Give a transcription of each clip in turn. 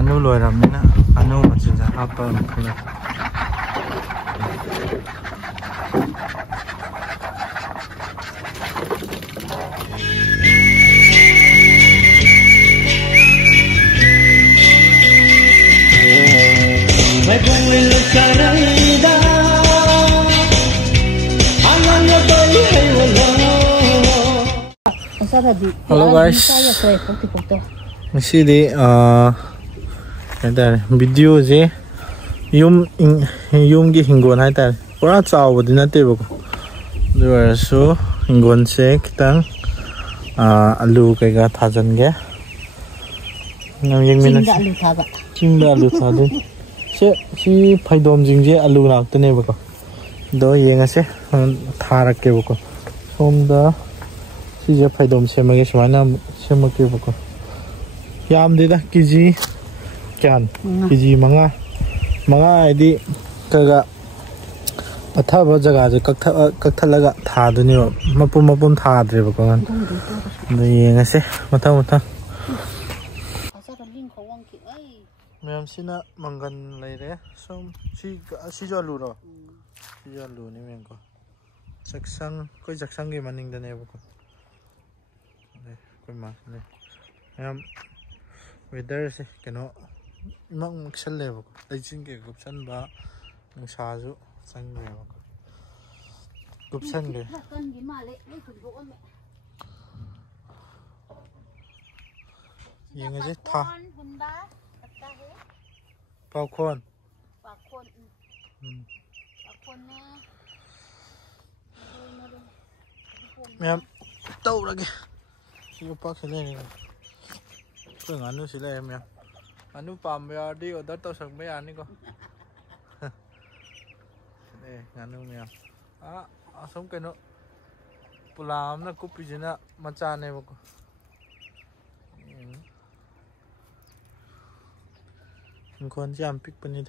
anu loiramnina anu machinja hapa mukhle Hello guys, masih video je yum gi hingon hai tar pura chaw di na te bako there so hingon se kitang alu kai ga thajan ge nam yeng min chingda alu thade se si phaidom jing je alu nak te ne bako do yenga se tharak ke bako somda जे फायदोम से मगे समाना से मगे बको याम देदा KG क्यान KG मंगा आदि कगा अथाबा जगह जे कक्थलगा थादुनि मपुम थाद्रे बको न येंगसे मथा मैम सिना मंगन लेरे सोम सी जलु रो सी जलु नि मेंको सक्संग कोई सक्संग के मनिंग दने बको weather se keno imang maksal le bako leijing ke gupsan ba nang sazu sang le bako gupsan le yeng je tha pakhon ma'am तौरगे सिगो पाक से लेने को anu sila em ya anu pam ya di order tau sang me ani ko anu ya asom keno pulam na kupi jena macha ne ko kon jam pik pani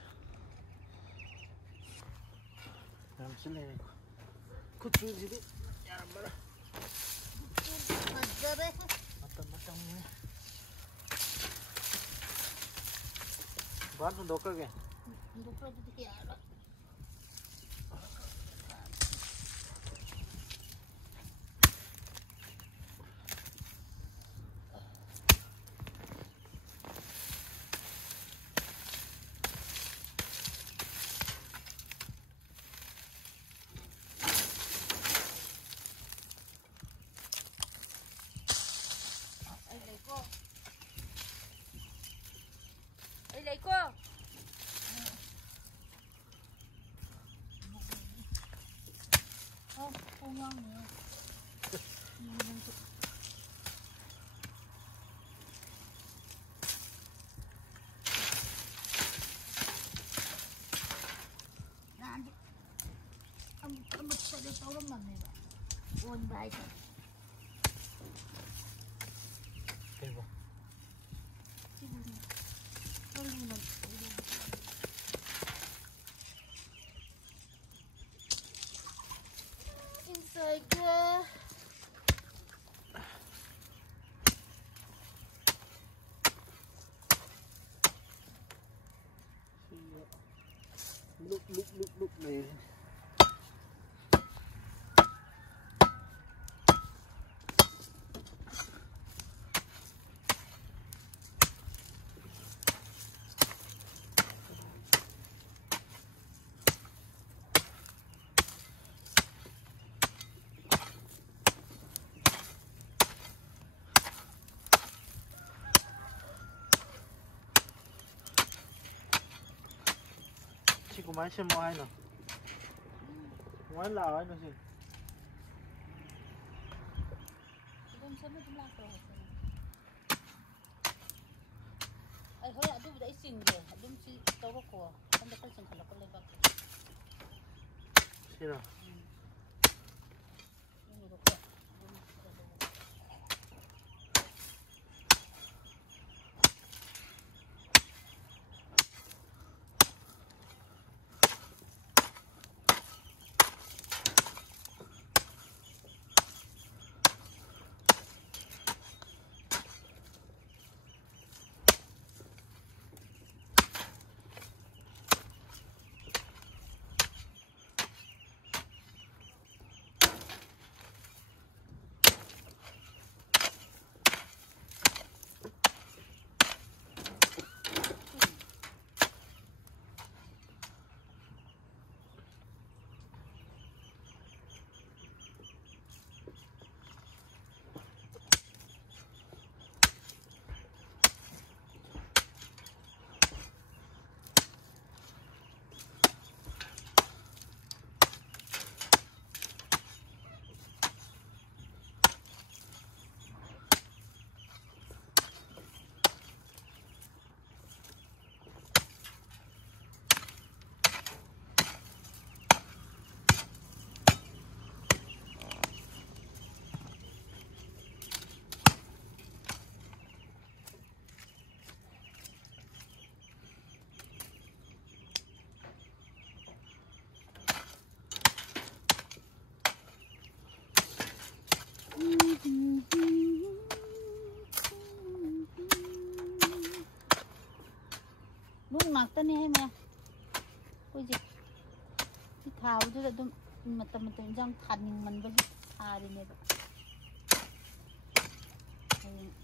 am sila kutu jidi ya bara matang ni बात दो कर गए दूसरा तो देखिए यार Leiko. Oh, pulang ya. Nanti, kamu sudah tahu mana ya? One bite. Coba. Inside there. Look man. Của máy xem ngoài nào ngoài nào ấy nó gì ai hơi adu dai sing de adum si tawo ko anda ka sing kala ko lebak sira นุ่งหนักตะนี่ให้แม่โอ้ยจิที่เท้าด้วยแต่มันตัวยังทันมันก็ทาดีเนี่ย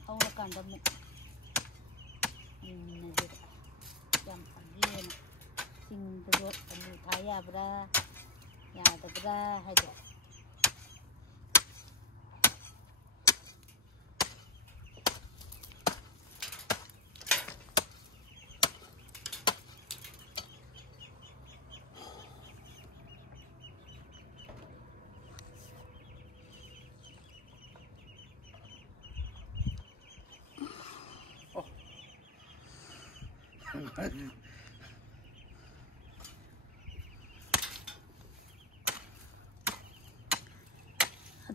เอาละกันตอนนี้นี่เด็ดจำอันนี้นะสิ่งตัวอันนี้ทายาบระยาตะบระให้เด็ด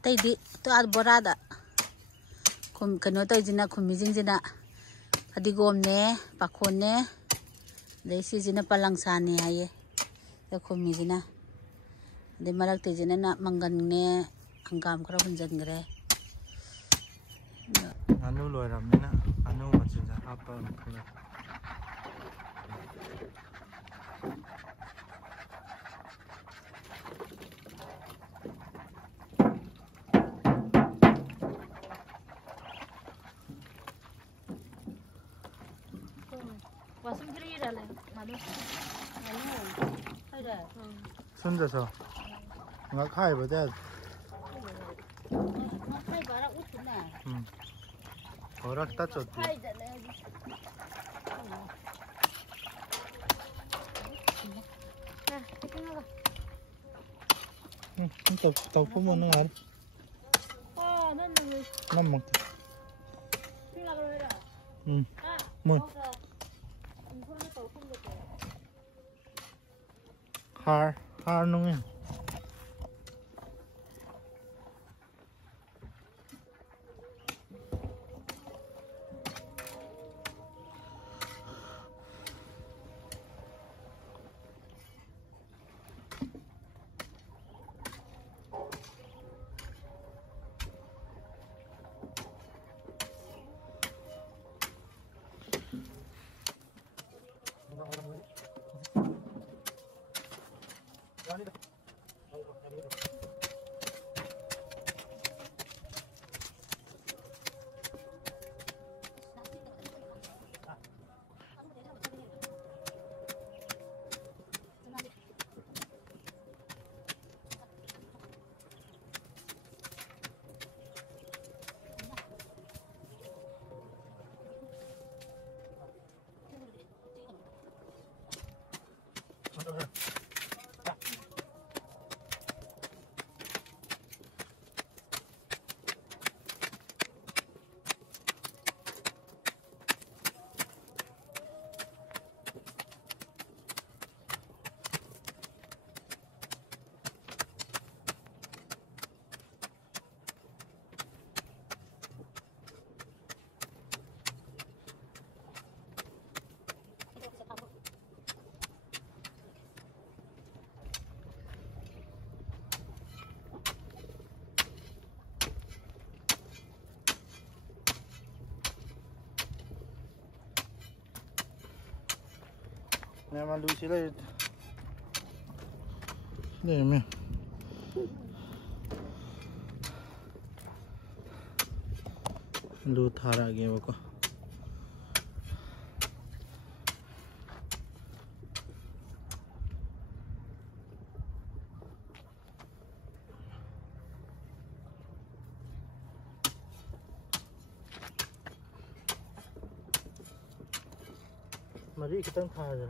tay di to ad borada kum kano to jina khumi jing jina adigom ne pakhon ne dei si jina palangsa ne aye to khumi jina de marak te jina na mangan ne angam kra hunjan gre anu loi ram ne na anu ma chin ja apa khla wasum kiri dale madu anu ada 손대서 nga khai ba da kai bara utna horak ta choti kai dale tàu phun nó ngán năm mặc mười har nung nha nè mà lùi xí đây để mẹ lùi thả ra kìa bố mà đi cái tăng thả rồi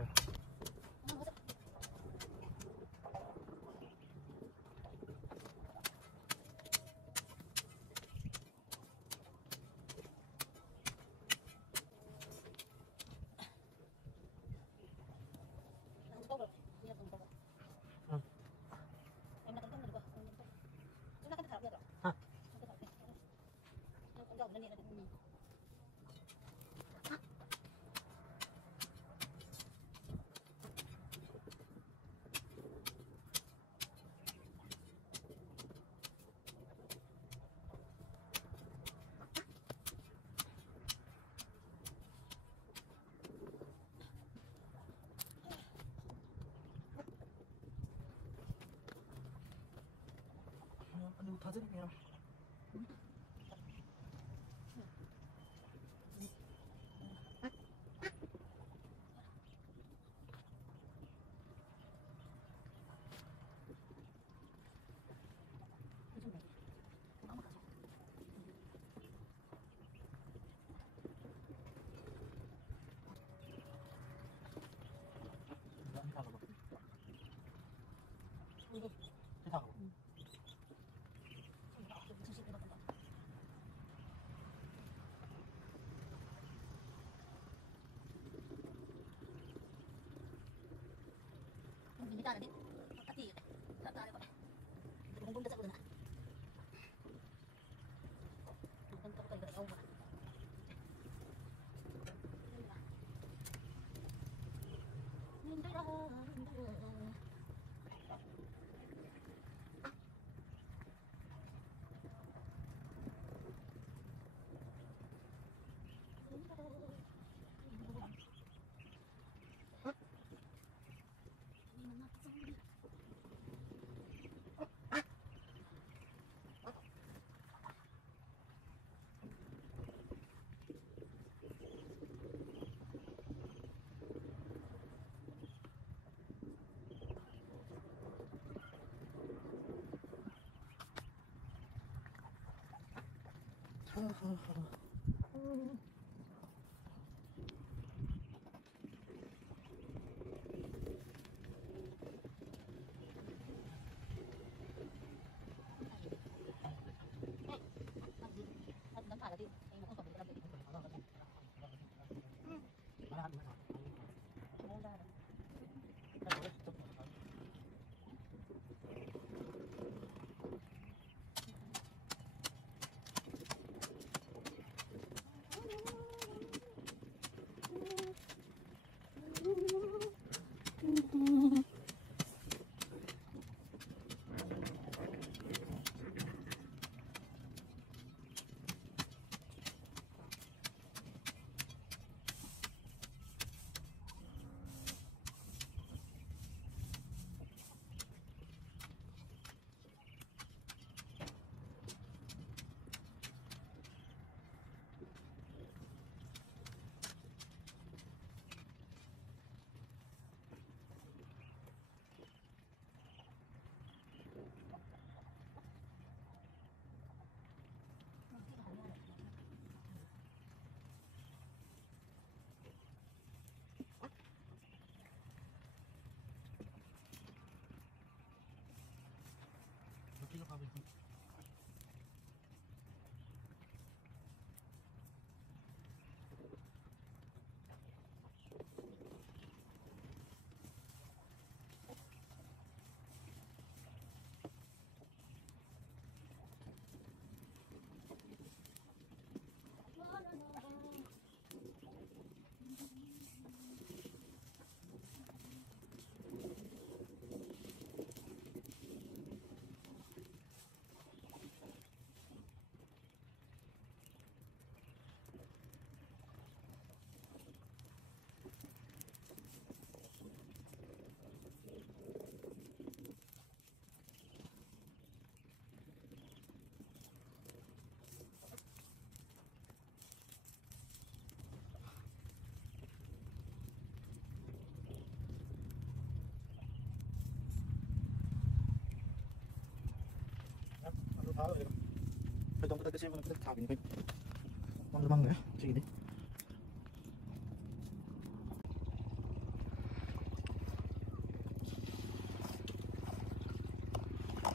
Phải tông cái xe mà nó thảo bình bình măng nữa gì đi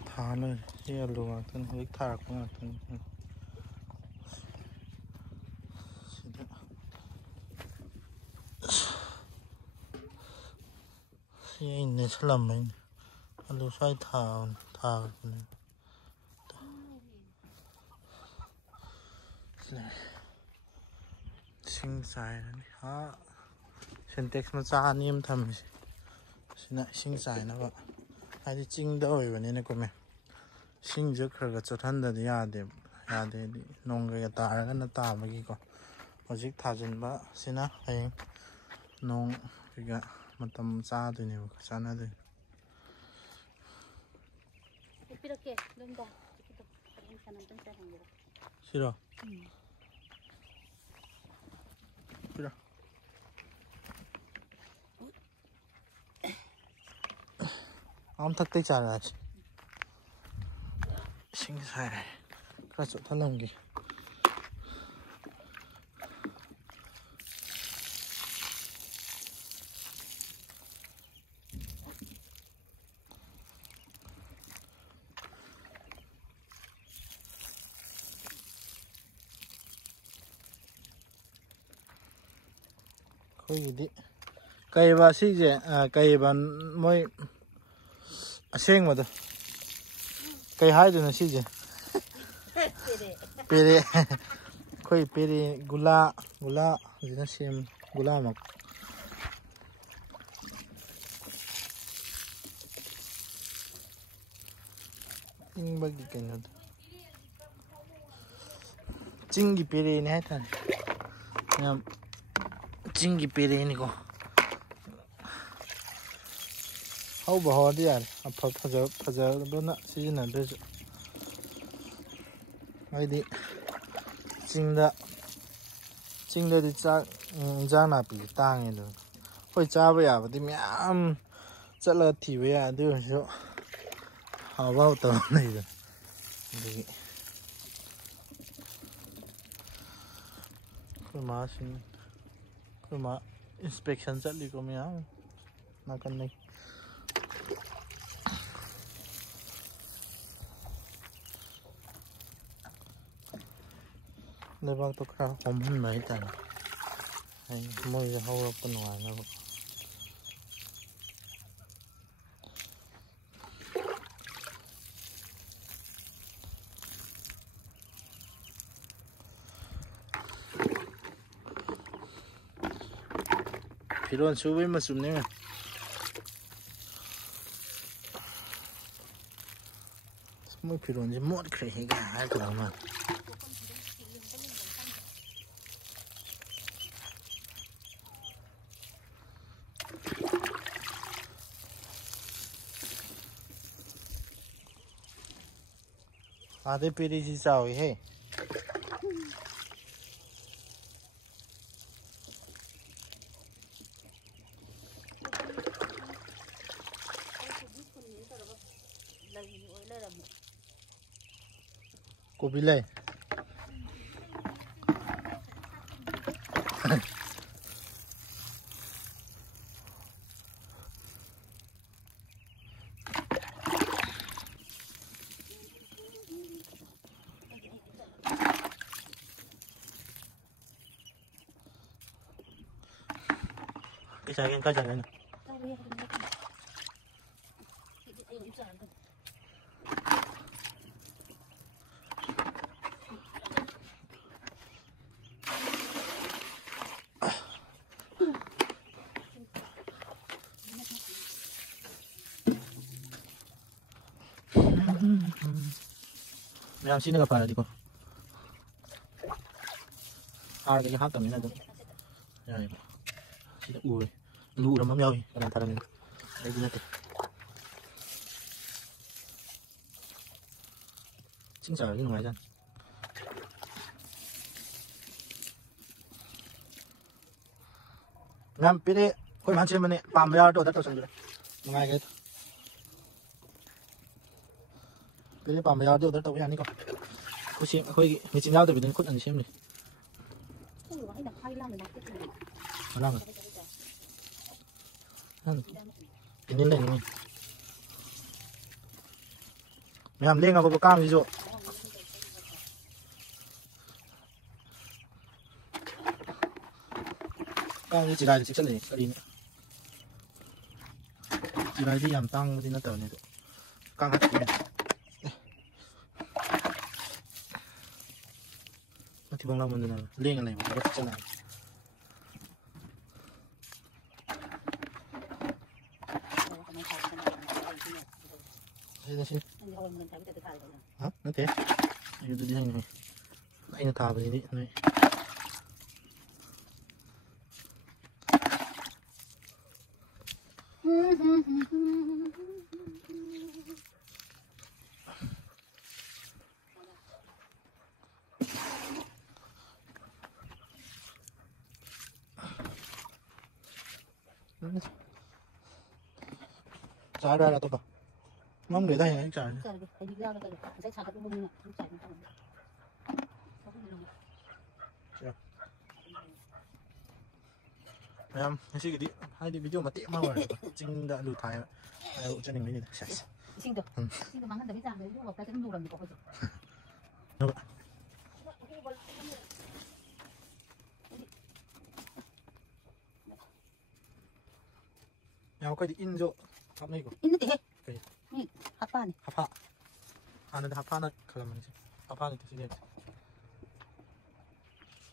thả này xe luôn thân hơi thả cũng là thân xe này sẽ làm mình lu sai thả này sinh xài này ha syntax mà ra niêm thầm xin lại sinh xài nó vậy hay thì chinh đôi vậy nên cô mẹ sinh trước rồi cái chỗ thân đó thì ya để nông cái ta ra nó ta mà cái con ở dưới thả chân bá xin á hay nông cái mà tầm xa thì nhiều xa nữa thì 싫어. 싫어. 암탉 잘하지. 싱살. 그래서 더 넘기. ꯑꯩꯈꯣꯏꯒꯤꯗꯤ ꯀꯩꯕ ꯁꯤꯁꯦ ꯀꯩꯕ ꯃꯣꯏ ꯑꯁꯦꯡꯕꯗꯣ ꯀꯩ ꯍꯥꯏꯗꯣꯏꯅꯣ ꯁꯤꯁꯦ ꯄꯦꯔꯦ ꯑꯩꯈꯣꯏ ꯄꯦꯔꯦ ꯒꯨꯂꯥꯁꯤꯅ ꯁꯦꯝ ꯒꯨꯂꯥꯃꯛ ꯏꯪꯕꯒꯤ ꯀꯩꯅꯣꯗꯣ ꯆꯤꯡꯒꯤ ꯄꯦꯔꯦꯅꯤ ꯍꯥꯏꯇꯥꯔꯦ ꯌꯥꯝ ꯆꯤꯡꯒꯤ ꯄꯦꯔꯦꯅꯤꯀꯣ ꯍꯧꯕ ꯍꯧꯔꯗꯤ ꯌꯥꯔꯦ ꯐꯖꯕꯅ ꯁꯤꯖꯤꯟꯅꯗ꯭ꯔꯁꯨ ꯍꯥꯏꯗꯤ ꯆꯤꯡꯗꯗꯤ ꯏꯟꯖꯥꯡ ꯅꯥꯄꯤꯁꯤ ꯇꯥꯡꯉꯦ ꯑꯗꯨꯅ ꯍꯣꯏ ꯆꯥꯕ ꯌꯥꯕꯗꯤ ꯃꯌꯥꯝ ꯆꯠꯂꯒ ꯊꯤꯕ ꯌꯥꯏ ꯑꯗꯨ ꯑꯣꯏꯔꯁꯨ ꯍꯥꯎꯕ ꯍꯥꯎꯇꯕ ꯂꯩꯗꯅ ꯑꯗꯨꯒꯤ ꯑꯩꯈꯣꯏ ꯃꯥ ꯏꯟꯁꯄꯦꯛꯁꯟ ꯆꯠꯂꯤꯀꯣ ꯃꯌꯥꯝ ꯅꯥꯀꯟꯗꯒꯤ ꯂꯩꯕꯥꯛꯇꯣ ꯈꯔ ꯍꯣꯝꯍꯟꯕ ꯍꯥꯏꯇꯥꯔꯦ ꯃꯣꯏꯁꯦ ꯍꯧꯔꯛꯄ ꯅꯨꯡꯉꯥꯏꯅꯕ फिरोन सुबह में सुनने में मैं फिरोन से मोड़ करेगा है तो मैं आधे पेरी जी चावल है कोबी ले cái chả cái làm xin được phải là đi con cái hát tầm này được này xin được ui lụ nó mắm nhau cái này thật là đây gì nữa chính sở cái ngoài ra ngắm biết đi khôi mang trên bên này bám vào đồ đất đồ sân rồi ngay cái cái bám vào đồ đất đồ cái này con khôi xem khôi mình chỉ nhau từ bên đến khuất anh xem này làm rồi cái này này mày làm lên vào cam gì rồi cam chỉ lại chỉ chất này cái gì nữa chỉ lại đi làm tăng thì nó tờ này cam hết này nó thì bằng lòng mình này lên cái này mà nó chất này xin hả nó thế tôi đi hành này anh nó thả về đi này trả ra là tôi bảo mong để đây anh trả em xin cái đi hai đi video mà tiệm mau rồi chính đã lùi thái cho mình mấy này xin được mang cái dạng đấy vào cái đủ làm gì có đâu 야, 거기 인조 합나 이거. 있는데 해. 그래. 이 아빠네. 하파. 하는데 하파나 그러면지. 하파는 뜻이지.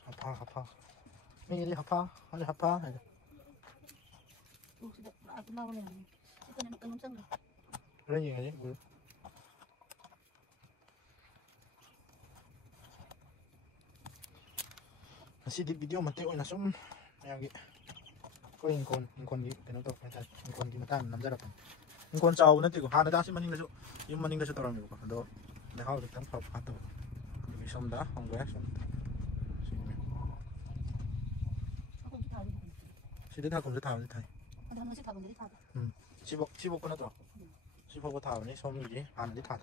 하파. 이게 하파. 아니 하파. Sudah aku mau nih. Itu nih makan uncang. 그런 얘기지. 뭐. CD 비디오만 떼고 좀 여기 그 인권이 되는 또 인권이 맞다는 남자라 인권 싸우는 때고 하나 다시만 인가죠 이만 인가죠 떨어지고 너 내가 어디 땅 파고 갔다 여기 som다 한 거야 좀 시대 다 검색 다 하는 타이 응 15 끊어줘 15고 다 하니 섬이지 안돼 다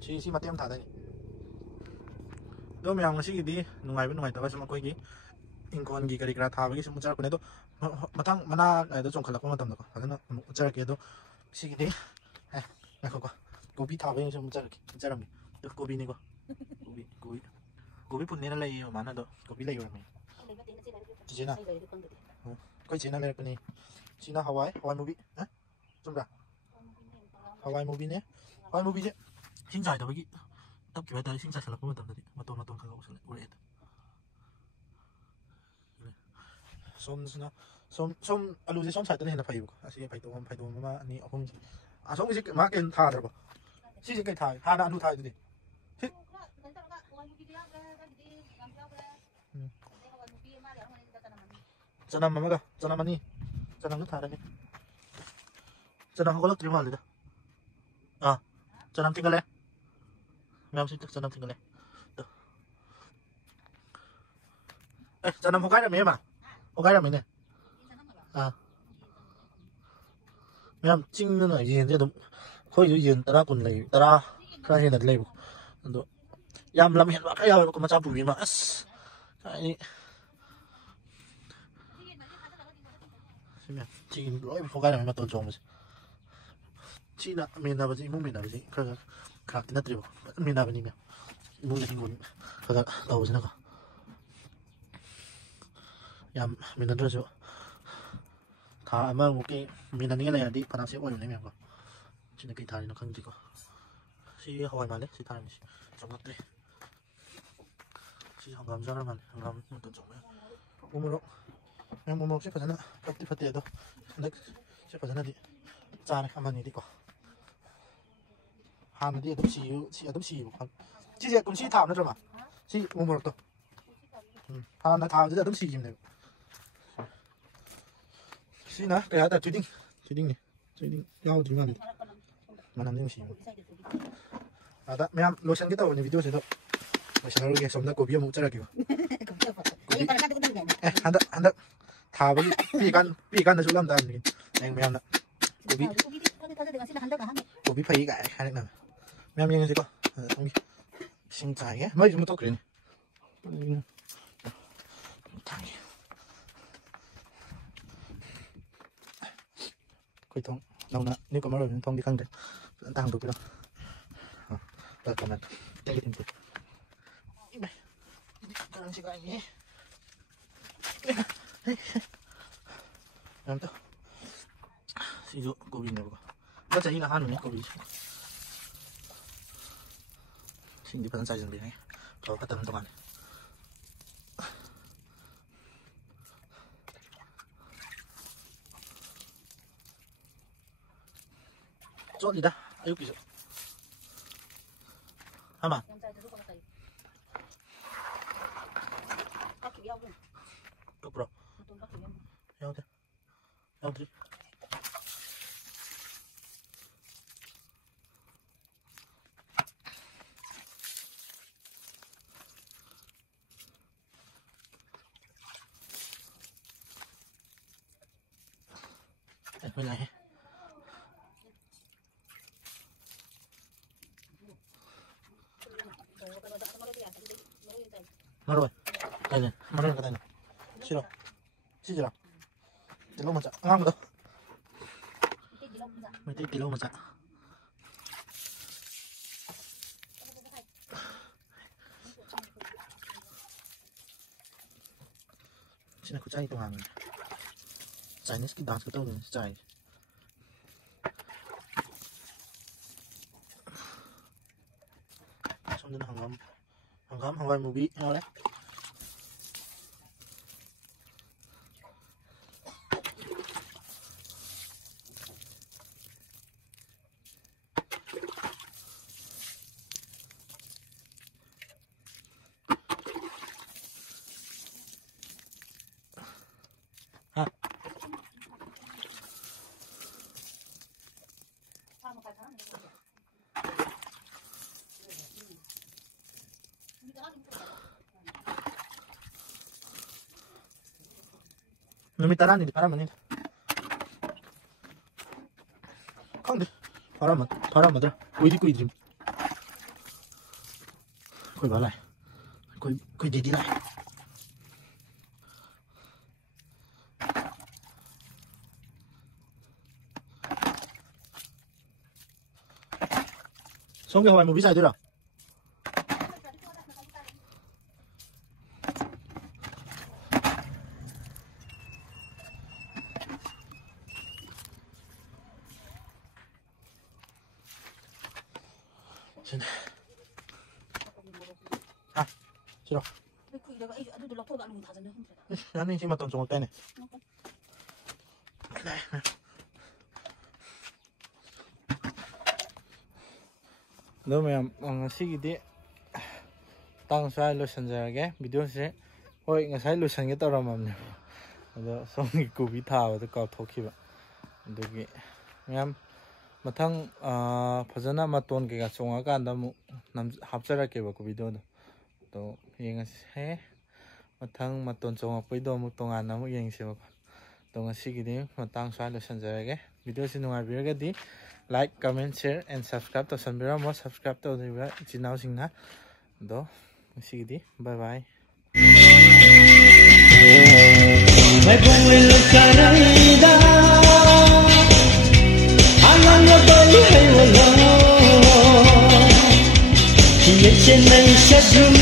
si mà tiêm thả đây tôi mèo nó xí đi ngoài bên ngoài tao sẽ mà coi in con gì cái ra thả với cái một cái này tôi mà thằng mà na cái tôi trồng khá là không tầm được phải nó một cái đó xí đi này không có gobi thả với cái một cái làm gì được gobi này có gobi phun này nó lấy mà nó đó gobi lấy rồi mày chị nào coi chị nào lấy cái này chị nào Hawaii movie hả 좀 봐. Hawaii movie nè Hawaii movie chứ xin giải đâu cái tập kiểu tới xin giải sẽ là cũng tầm đấy mà tôi khá là ulit som alusi som giải tới này là phải phải tôi mà anh ông som cái mà cái thà rồi si cái thà thà đã thu thà rồi Janam mama ka janam ani janam thà đây janam không có lớp trimo rồi đó janam tinggal ya Ma'am sih janam tinggal ya tuh janam hukai na ma'am hukai na ma'am Ma'am chinh nữa gì thế đúng khôi dưới yên tara quần lấy tara khai hiện đặt lấy đó yam làm hiện cái nào cũng mà chăm bùi mà cái chinh lỗi hukai na ma'am tôn trọng China mina ba imong mina ba kaga kakti na tribo mina ba niya imong hingon kaga tawo sina ka yam mina dro so tha ama muki mina ni la di pana se oil ne me ko china kai thari no khang ji ko si Hawaii ma le si thari si chong atre si hangam jara ma hangam to chong umuro umuro se phajana kapti phate do dak se phajana di cha ne amani di ko 하는 데 좀 시유 지제 좀 시 타는 좀 봐. 시 뭐뭐 또. 하나 다 이제 좀 시기면 돼. 시나 cái là决定要怎么样的mà làm những gì à đó mấy em lối sang cái tàu này video sẽ đâu mà sáng rồi sống đã cổ bia một trái là kiểu anh đã thả với bị gan là số 5 ta anh mấy em đó cổ bị phải cái hai này mấy em nhìn gì có không sinh trái ấy mấy chúng tôi kể quay thông đâu nè nếu có rồi thông đi khăn đấy tăng được cái đó rồi còn là đây tìm được đang chỉ cái gì làm đâu sử dụng cô bình này có chạy là ăn nhé cô bình xin đi phần sai dừng này cho các tầng toàn chốt gì đó ayo kìa hả mà cốc rồi nhau thế nhau thế bên này mà rồi đây này mà rồi cái này 싫어 찌질아 딜로 먹자 안 더. 밑에 딜로 먹자 Sini aku cari tuhan. Chinese ki dance betul nih, cari. Sambil hanggam movie, oleh. Numitaran ini para mana? Kang deh, para mana? Koi dream. Koi balai, koi jadi lah. Songke hawai movie saya dulu. Sini. Ah, siro. Ano yung si Maton sungol tayo 너 mayam ang sigidi tang sa lotion jarage video se hoi ngasai lotion ge taramamne ado songi kubi thawa da ka thokiba adugi mayam mathang phajana maton ge ga chonga ka ndamu nam hapjarake ba ku video do to yenga se mathang maton chonga poido mu tonga na mu yeng se ba to ngasigidi matang sa lotion jarage video se nungai biragadi like, comment, share, and subscribe to Sanbira. More subscribe to the channel. Singna. Do. Sigidi. Bye bye. Bye bye.